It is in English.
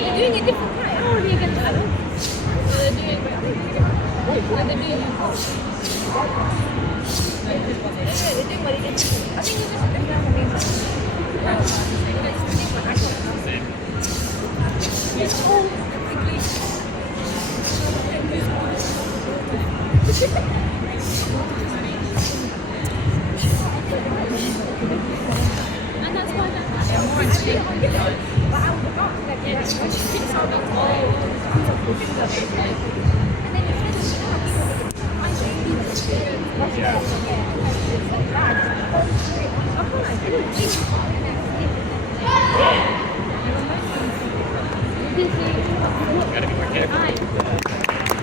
They're doing a different kind. How are they going to do? They're doing what they're doing. Yeah, they're doing what they did. I think it's just a different combination. It's all and that's why they're more interesting. Gotta be more careful. Right.